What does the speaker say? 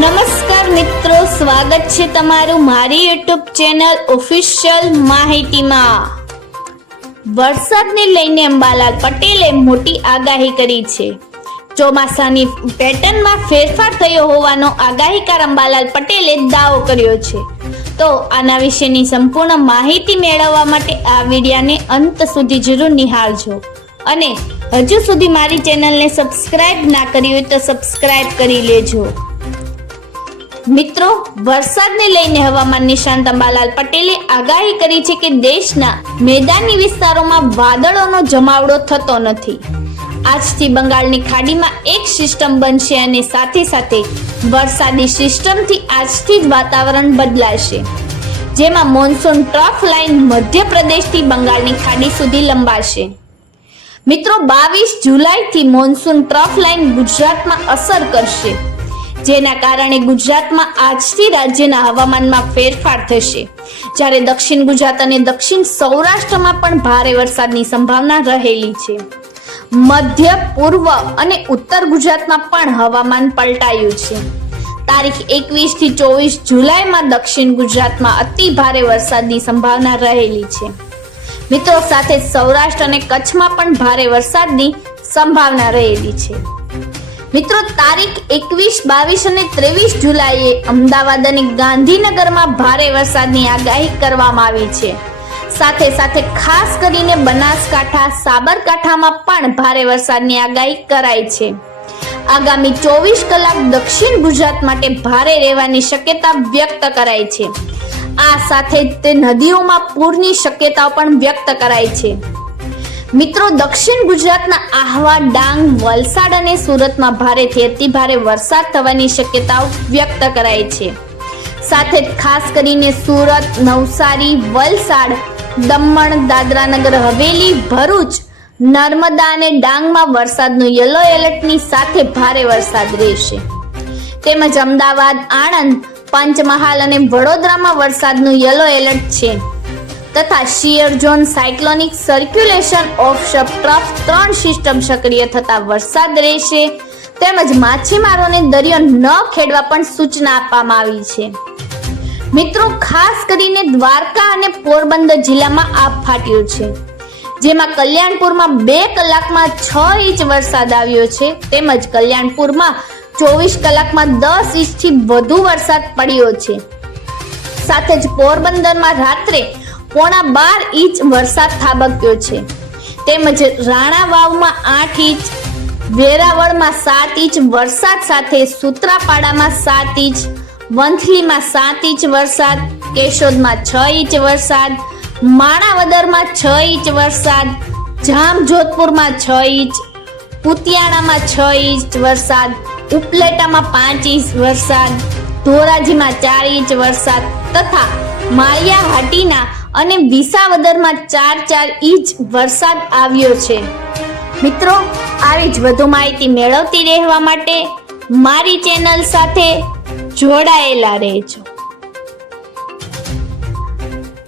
નમસ્કાર મિત્રો, સ્વાગત છે તમારું મારી યુટ્યુબ ચેનલ ઓફિશિયલ માહિતીમાં. વરસાદને લઈને અંબાલાલ પટેલે મોટી આગાહી કરી છે. ચોમાસાની પેટર્નમાં ફેરફાર થયો હોવાનો આગાહીકાર અંબાલાલ પટેલે દાવો કર્યો છે. તો આના વિશેની સંપૂર્ણ માહિતી મેળવવા માટે આ વિડિયાને અંત સુધી જરૂર નિહાળજો. અને હજુ સુધી મારી ચેનલને સબસ્ક્રાઇબ ના કરી હોય તો સબસ્ક્રાઇબ કરી લેજો. મિત્રો, વરસાદને લઈને હવામાન નિષ્ણાંત અંબાલાલ પટેલે આગાહી કરી છે કે દેશના મેદાની વિસ્તારોમાં વાદળોનો જમાવડો થતો નથી. આજથી બંગાળની ખાડીમાં એક સિસ્ટમ બનશે અને સાથે સાથે વરસાદી સિસ્ટમથી આજથી જ વાતાવરણ બદલાશે. જેમાં મોન્સૂન ટ્રફ લાઇન મધ્યપ્રદેશથી બંગાળની ખાડી સુધી લંબાશે. મિત્રો, બાવીસ જુલાઈથી મોન્સૂન ટ્રફ લાઇન ગુજરાતમાં અસર કરશે. જેના કારણે ગુજરાતમાં આજથી રાજ્યના હવામાનમાં ફેરફાર થશે. જ્યારે દક્ષિણ ગુજરાત અને દક્ષિણ સૌરાષ્ટ્રમાં પણ ભારે વરસાદની સંભાવના રહેલી છે. મધ્ય, પૂર્વ અને ઉત્તર ગુજરાતમાં પણ હવામાન પલટાયું છે. તારીખ એકવીસથી ચોવીસ જુલાઈમાં દક્ષિણ ગુજરાતમાં અતિ ભારે વરસાદની સંભાવના રહેલી છે. મિત્રો, સાથે સૌરાષ્ટ્ર અને કચ્છમાં પણ ભારે વરસાદની સંભાવના રહેલી છે. મિત્રો, તારીખ એકવીસ, બાવીસ અને ત્રેવીસ જુલાઈએ અમદાવાદ અને ગાંધીનગરમાં ભારે વરસાદની આગાહી કરવામાં આવી છે. સાથે સાથે ખાસ કરીને બનાસકાંઠા, સાબરકાંઠામાં પણ ભારે વરસાદની આગાહી કરાઈ છે. આગામી ચોવીસ કલાક દક્ષિણ ગુજરાત માટે ભારે રહેવાની શક્યતા વ્યક્ત કરાઈ છે. આ સાથે તે નદીઓમાં પૂરની શક્યતાઓ પણ વ્યક્ત કરાઈ છે. મિત્રો, દક્ષિણ ગુજરાતના આહવા, ડાંગ, વલસાડ અને સુરતમાં ભારેથી અતિ ભારે વરસાદ થવાની શક્યતાઓ વ્યક્ત કરાઈ છે. સાથે ખાસ કરીને સુરત, નવસારી, વલસાડ, દમણ, દાદરાનગર, હવેલી, ભરૂચ, નર્મદા અને ડાંગમાં વરસાદનું યલો એલર્ટની સાથે ભારે વરસાદ રહેશે. તેમજ અમદાવાદ, આણંદ, પંચમહાલ અને વડોદરામાં વરસાદનું યલો એલર્ટ છે. તથા shear zone cyclonic circulation of સબ ત્રણ સિસ્ટમ સક્રિય થતા વરસાદ રહેશે. તેમજ માછીમારોને દરિયો ન ખેડવા પણ સૂચના આપવામાં આવી છે. મિત્રો, ખાસ કરીને દ્વારકા અને પોરબંદર જિલ્લામાં આપ ફાટ્યું છે. જેમાં કલ્યાણપુરમાં બે કલાકમાં છ ઇંચ વરસાદ આવ્યો છે. તેમજ કલ્યાણપુરમાં ચોવીસ કલાકમાં દસ ઇંચથી વધુ વરસાદ પડ્યો છે. સાથે જ પોરબંદરમાં રાત્રે પોણા બાર ઇંચ વરસાદ થાબક્યો છે. તેમજ રાણા વાવમાં આઠ ઇંચ, વેરાવળમાં સાત ઇંચ, વરસાદ સાથે સૂત્રાપાડામાં સાત ઇંચ, વંથલીમાં સાત ઇંચ વરસાદ, કેશોદમાં છ ઇંચ વરસાદ, માણાવદરમાં છ ઇંચ વરસાદ, જામજોધપુરમાં છ ઇંચ કુતિયાણામાં છ ઇંચ વરસાદ, ઉપલેટામાં પાંચ ઇંચ વરસાદ, ધોરાજીમાં ચાર ઇંચ વરસાદ તથા માળિયા હાટીના અને વિસાવદરમાં ચાર ચાર ઇંચ વરસાદ આવ્યો છે. મિત્રો, આવી જ વધુ માહિતી મેળવતી રહેવા માટે મારી ચેનલ સાથે જોડાયેલા રહેજો.